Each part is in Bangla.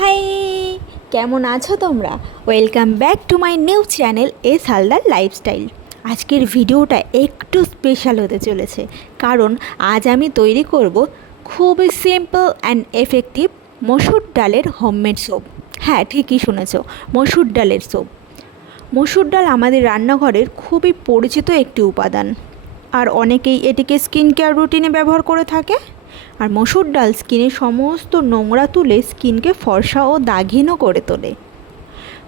হাই, কেমন আছো তোমরা? Welcome back to my new channel S Haldar lifestyle. আজকের ভিডিওটা একটু স্পেশাল হতে চলেছে, কারণ আজ আমি তৈরি করব খুবই সিম্পল অ্যান্ড এফেক্টিভ মসুর ডালের হোমমেড স্যুপ। হ্যাঁ, ঠিকই শুনেছ, মসুর ডালের স্যুপ। মসুর ডাল আমাদের রান্নাঘরের খুবই পরিচিত একটি উপাদান, আর অনেকেই এটিকে স্কিন কেয়ার রুটিনে ব্যবহার করে থাকে। আর মসুর ডাল স্কিনের সমস্ত নোংরা তুলে স্কিনকে ফর্সা ও দাগহীনও করে তোলে।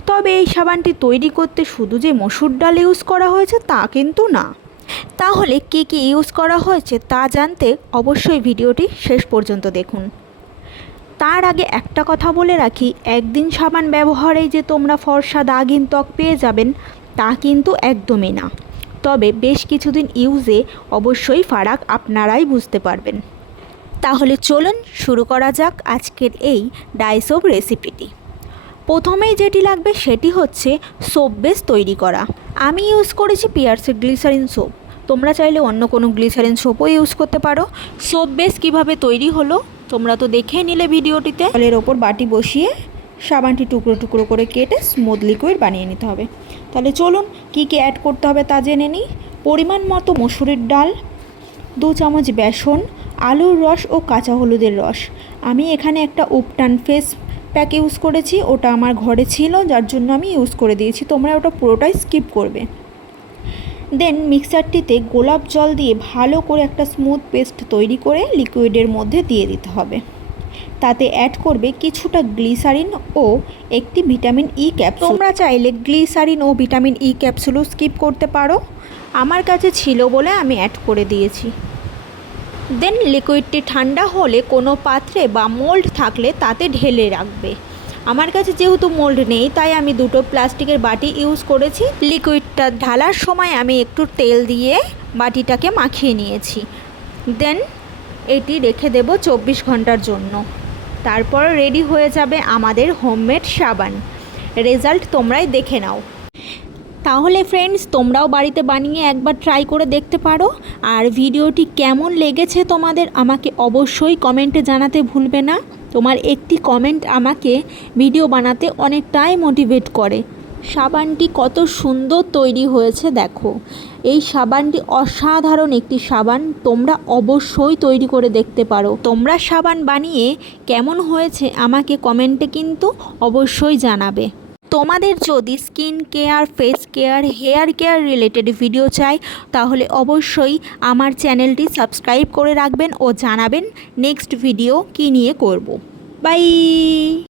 তবে এই সাবানটি তৈরি করতে শুধু যে মসুর ডাল ইউজ করা হয়েছে তা কিন্তু না। তাহলে কী কী ইউজ করা হয়েছে তা জানতে অবশ্যই ভিডিওটি শেষ পর্যন্ত দেখুন। তার আগে একটা কথা বলে রাখি, একদিন সাবান ব্যবহারেই যে তোমরা ফর্সা দাগহীন ত্বক পেয়ে যাবেন তা কিন্তু একদমই না। তবে বেশ কিছুদিন ইউজে অবশ্যই ফারাক আপনারাই বুঝতে পারবেন। তাহলে চলুন শুরু করা যাক আজকের এই ডাই সোপ রেসিপিটি। প্রথমেই যেটি লাগবে সেটি হচ্ছে সোপ বেস তৈরি করা। আমি ইউজ করেছি পিয়ার্সের গ্লিসারিন সোপ, তোমরা চাইলে অন্য কোনো গ্লিসারিন সোপও ইউজ করতে পারো। সোপ বেস কীভাবে তৈরি হলো তোমরা তো দেখেই নিলে ভিডিওটিতে। জলের ওপর বাটি বসিয়ে সাবানটি টুকরো টুকরো করে কেটে স্মুথ লিকুইড বানিয়ে নিতে হবে। তাহলে চলুন কী কী অ্যাড করতে হবে তা জেনে নিই। পরিমাণ মতো মসুরের ডাল, 2 চামচ বেসন, আলুর রস ও কাঁচা হলুদের রস। আমি এখানে একটা উপটান ফেস প্যাক ইউজ করেছি, ওটা আমার ঘরে ছিল যার জন্য আমি ইউজ করে দিয়েছি, তোমরা ওটা পুরোটাই স্কিপ করবে। দেন মিক্সারটিতে গোলাপ জল দিয়ে ভালো করে একটা স্মুথ পেস্ট তৈরি করে লিকুইডের মধ্যে দিয়ে দিতে হবে। তাতে অ্যাড করবে কিছুটা গ্লিসারিন ও একটি ভিটামিন ই ক্যাপসুল। তোমরা চাইলে গ্লিসারিন ও ভিটামিন ই ক্যাপসুলও স্কিপ করতে পারো, আমার কাছে ছিল বলে আমি অ্যাড করে দিয়েছি। দেন লিকুইডটি ঠান্ডা হলে কোনো পাত্রে বা মোল্ড থাকলে তাতে ঢেলে রাখবে। আমার কাছে যেহেতু মোল্ড নেই তাই আমি 2টো প্লাস্টিকের বাটি ইউজ করেছি। লিকুইডটা ঢালার সময় আমি একটু তেল দিয়ে বাটিটাকে মাখিয়ে নিয়েছি। দেন এটি রেখে দেব 24 ঘন্টার জন্য। তারপর রেডি হয়ে যাবে আমাদের হোমমেড সাবান। রেজাল্ট তোমরাই দেখে নাও। তাহলে ফ্রেন্ডস, তোমরাও বাড়িতে বানিয়ে একবার ট্রাই করে দেখতে পারো। আর ভিডিওটি কেমন লেগেছে তোমাদের আমাকে অবশ্যই কমেন্টে জানাতে ভুলবে না। তোমার একটি কমেন্ট আমাকে ভিডিও বানাতে অনেকটাই মোটিভেট করে। সাবানটি কত সুন্দর তৈরি হয়েছে দেখো। এই সাবানটি অসাধারণ একটি সাবান, তোমরা অবশ্যই তৈরি করে দেখতে পারো। তোমরা সাবান বানিয়ে কেমন হয়েছে আমাকে কমেন্টে কিন্তু অবশ্যই জানাবে। তোমাদের যদি skin care, face care, hair care related video চাই তাহলে অবশ্যই আমার চ্যানেলটি সাবস্ক্রাইব করে রাখবেন ও জানাবেন নেক্সট ভিডিও কী নিয়ে করব। বাই।